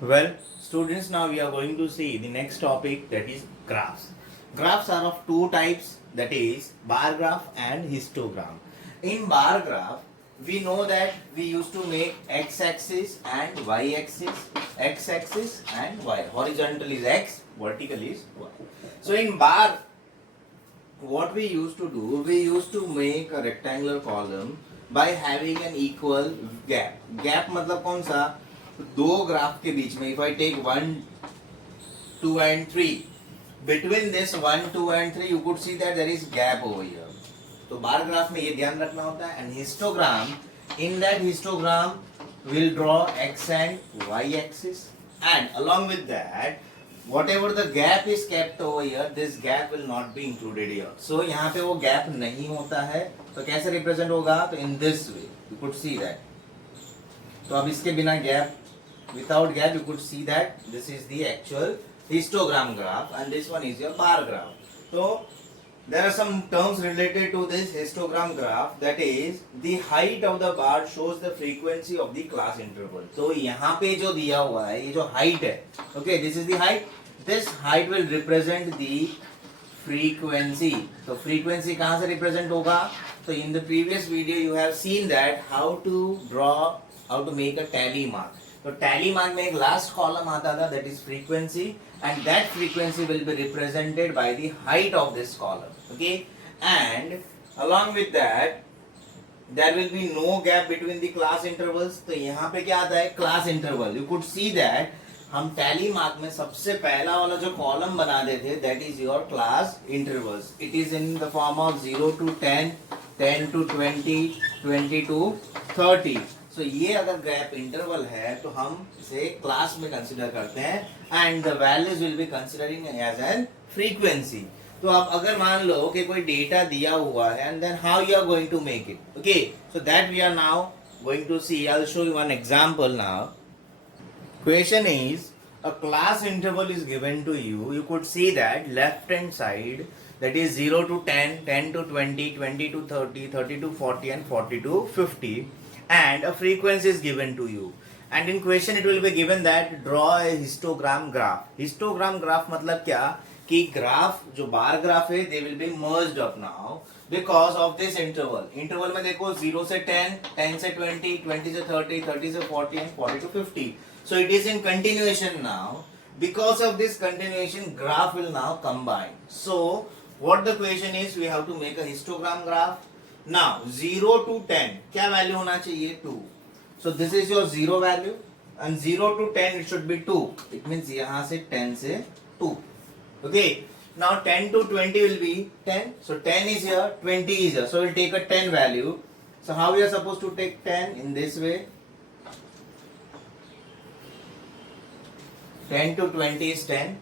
Well, students, now we are going to see the next topic, that is graphs. Graphs are of two types, that is bar graph and histogram. In bar graph, we know that we used to make x-axis and y-axis, x-axis and y. Horizontal is x, vertical is y. So in bar, what we used to do, we used to make a rectangular column by having an equal gap. Gap मतलब कौन सा? दो graph के बीच में, if I take 1, 2 and 3, between this 1, 2 and 3 you could see that there is gap over here. तो bar graph में ये ध्यान रखना होता है. And histogram, in that histogram we'll draw x and y axis, and along with that whatever the gap is kept over here, this gap will not be included here. So यहाँ पे वो gap नहीं होता है, तो कैसे represent होगा? तो in this way you could see that. तो अब इसके बिना gap, without gap you could see that this is the actual histogram graph and this one is your bar graph. So there are some terms related to this histogram graph, that is the height of the bar shows the frequency of the class interval. तो यहाँ पे जो दिया हुआ है, ये जो height है, okay, this is the height. This height will represent the frequency. तो frequency कहाँ से represent होगा? So in the previous video you have seen that how to draw, how to make a tally mark. तो tally mark में एक last column आता था, that is frequency, and that frequency will be represented by the height of this column. Okay, and along with that there will be no gap between the class intervals. तो यहाँ पे क्या आता है? Class interval. You could see that हम tally mark में सबसे पहला वाला जो column बना देते, that is your class intervals. It is in the form of 0 to 10, 10 to 20, 20 to 30. So ये अगर गैप इंटरवल है तो हम इसे क्लास में कंसिडर करते हैं, and the values will be considering as an frequency. तो अब अगर मान लो कि कोई डेटा दिया हुआ है, and then how you are going to make it. Okay, so that we are now going to see. I will show you one example now. Question is, a class interval is given to you. You could see that left hand side, that is 0 to 10, 10 to 20, 20 to 30, 30 to 40 and 40 to 50, and a frequency is given to you. And in question it will be given that draw a histogram graph. Histogram graph मतलब क्या कि graph जो bar graph है they will be merged up now because of this interval. Interval में देखो 0 से 10, 10 से 20, 20 से 30, 30 से 40 and 40 to 50. So it is in continuation now. Because of this continuation, graph will now combine. So what the question is, we have to make a histogram graph. Now 0 to 10 क्या value होना चाहिए? 2. So this is your 0 value, and 0 to 10 it should be 2. It means यहाँ से 10 से 2. Okay. Now 10 to 20 will be 10. So 10 is here, 20 is here. So we'll take a 10 value. So how we are supposed to take 10? In this way. 10 to 20 is 10.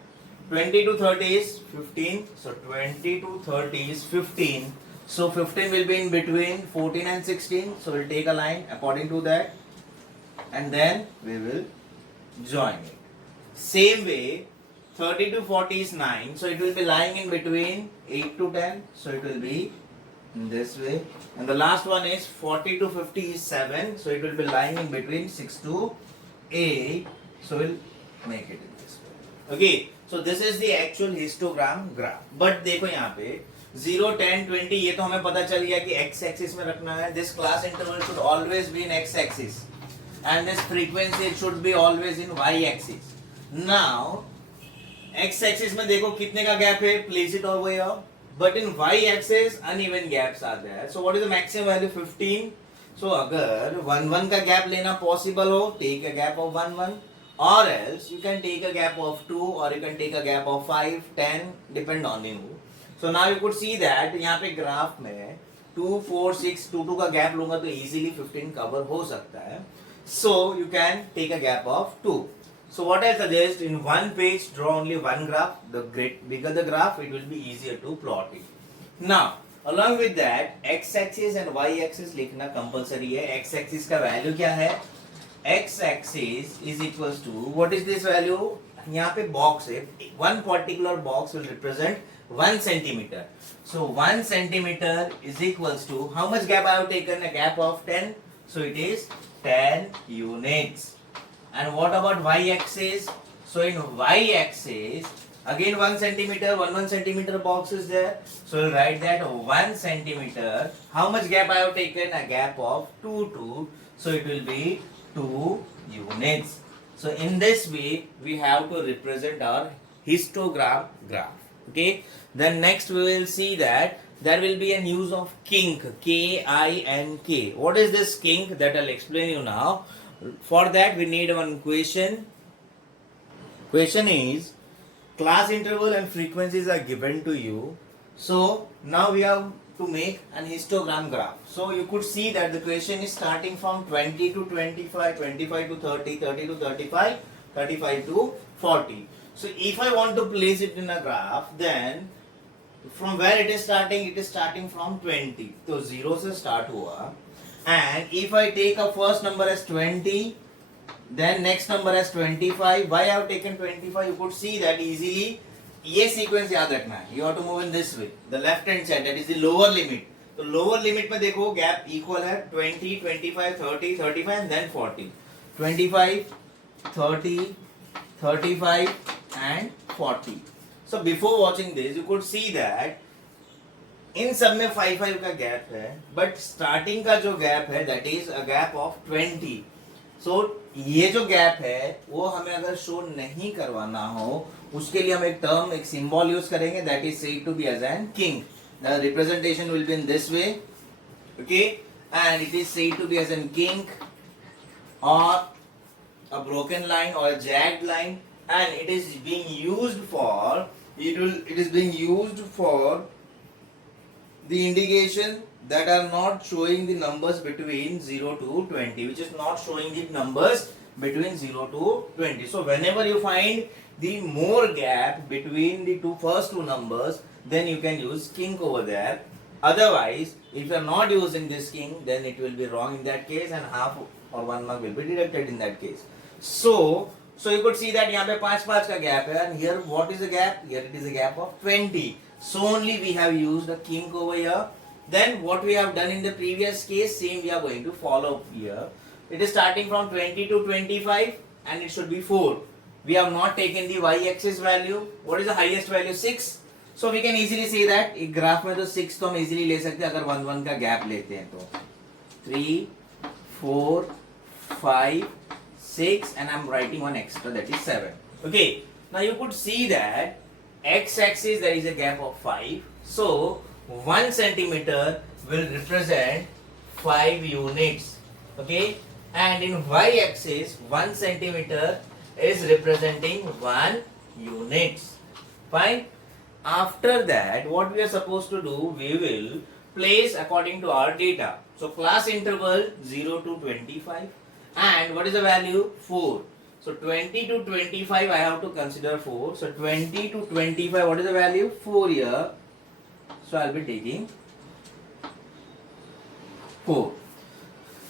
20 to 30 is 15. So 20 to 30 is 15. So 15 will be in between 14 and 16. So we'll take a line according to that, and then we will join it. Same way, 30 to 40 is 9. So it will be lying in between 8 to 10. So it will be in this way. And the last one is 40 to 50 is 7. So it will be lying in between 6 to 8. So we'll make it in this way. Okay. So this is the actual histogram graph. But देखो यहाँ पे 0, 10, 20 ये तो हमें पता चल गया कि x axis में रखना है. This class interval should always be in x axis, and this frequency should be always in y axis. Now x axis में देखो कितने का गैप है, place it over here. But in y axis uneven gaps are there. So what is the maximum value? 15. So अगर 1, 1 का gap लेना possible हो, take a gap of 1, 1. Or else you can take a gap of 2, or you can take a gap of 5, 10, depend on you. So now you could see that यहाँ पे graph में 2, 4, 6, 2, 2 का gap लूंगा तो easily 15 cover हो सकता है. So you can take a gap of 2. So what I suggest, in one page draw only one graph. The bigger the graph, it will be easier to plot it. Now along with that, x axis and y axis लिखना compulsory है. X axis का value क्या है? X axis is equals to, what is this value? यहाँ पे box है. One particular box will represent 1 centimeter. So 1 centimeter is equals to, how much gap I have taken? A gap of 10. So it is 10 units. And what about y-axis? So in y-axis, again 1 centimeter, 1 centimeter box is there. So we'll write that 1 centimeter. How much gap I have taken? A gap of 2. So it will be 2 units. So in this way, we have to represent our histogram graph. Okay. Then next we will see that there will be an use of kink, K-I-N-K. What is this kink? That I'll explain you now. For that we need one question. Question is, class interval and frequencies are given to you. So now we have to make an histogram graph. So you could see that the question is starting from 20 to 25, 25 to 30, 30 to 35, 35 to 40. So if I want to place it in a graph, then from where it is starting from 20. So 0 से start हुआ. And if I take a first number as 20, then next number as 25. Why I have taken 25? You could see that easily. ये sequence याद रखना है. You have to move in this way. The left hand side, that is the lower limit. तो lower limit में देखो gap equal है 20, 25, 30, 35 and then 40. 25, 30, 35 and 40. So before watching this, you could see that इन सब में 5 का gap है, but starting का जो गैप है that is a gap of 20. सो ये जो गैप है वो हमें अगर शो नहीं करवाना हो, उसके लिए हम एक टर्म, एक सिंबल यूज करेंगे that is said to be as an king. The representation will be in this way, okay, and it is said to be as an king और a broken line or a jagged line, and it is being used for the indication that are not showing the numbers between 0 to 20, which is not showing the numbers between 0 to 20. So whenever you find the more gap between the first two numbers, then you can use kink over there. Otherwise, if you are not using this kink, then it will be wrong in that case, and half or 1 mark will be deducted in that case. So you could see that यहाँ पे 5 का gap है, and here what is the gap? Here it is a gap of 20. So only we have used a kink over here. Then what we have done in the previous case, same we are going to follow here. It is starting from 20 to 25 and it should be 4. We have not taken the y-axis value. What is the highest value? 6. So we can easily see that एक graph में तो 6 तो हम easily ले सकते हैं अगर 1 का gap लेते हैं तो 3, 4, 5, 6 and I'm writing one extra, that is 7. Okay, now you could see that x-axis there is a gap of 5. So 1 centimeter will represent 5 units. Okay, and in y-axis 1 centimeter is representing 1 units. Fine. After that, what we are supposed to do, we will place according to our data. So class interval 0 to 25. And what is the value? 4. So 20 to 25 I have to consider 4. So 20 to 25, what is the value? 4 here. So I'll be taking 4.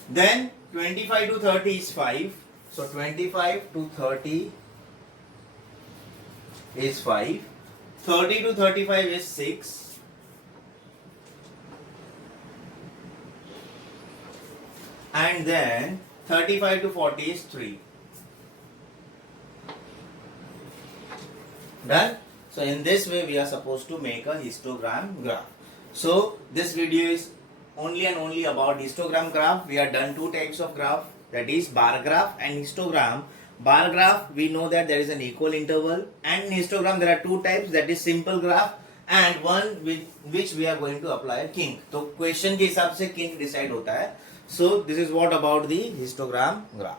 Then 25 to 30 is 5. So 25 to 30 is 5. 30 to 35 is 6. And then 35 to 40 is 3. Done? So in this way we are supposed to make a histogram graph. So this video is only and only about histogram graph. We have done 2 types of graph, that is bar graph and histogram. Bar graph, we know that there is an equal interval, and in histogram there are 2 types, that is simple graph and one with which we are going to apply a kink. तो question के हिसाब से kink decide होता है. So this is what about the histogram graph.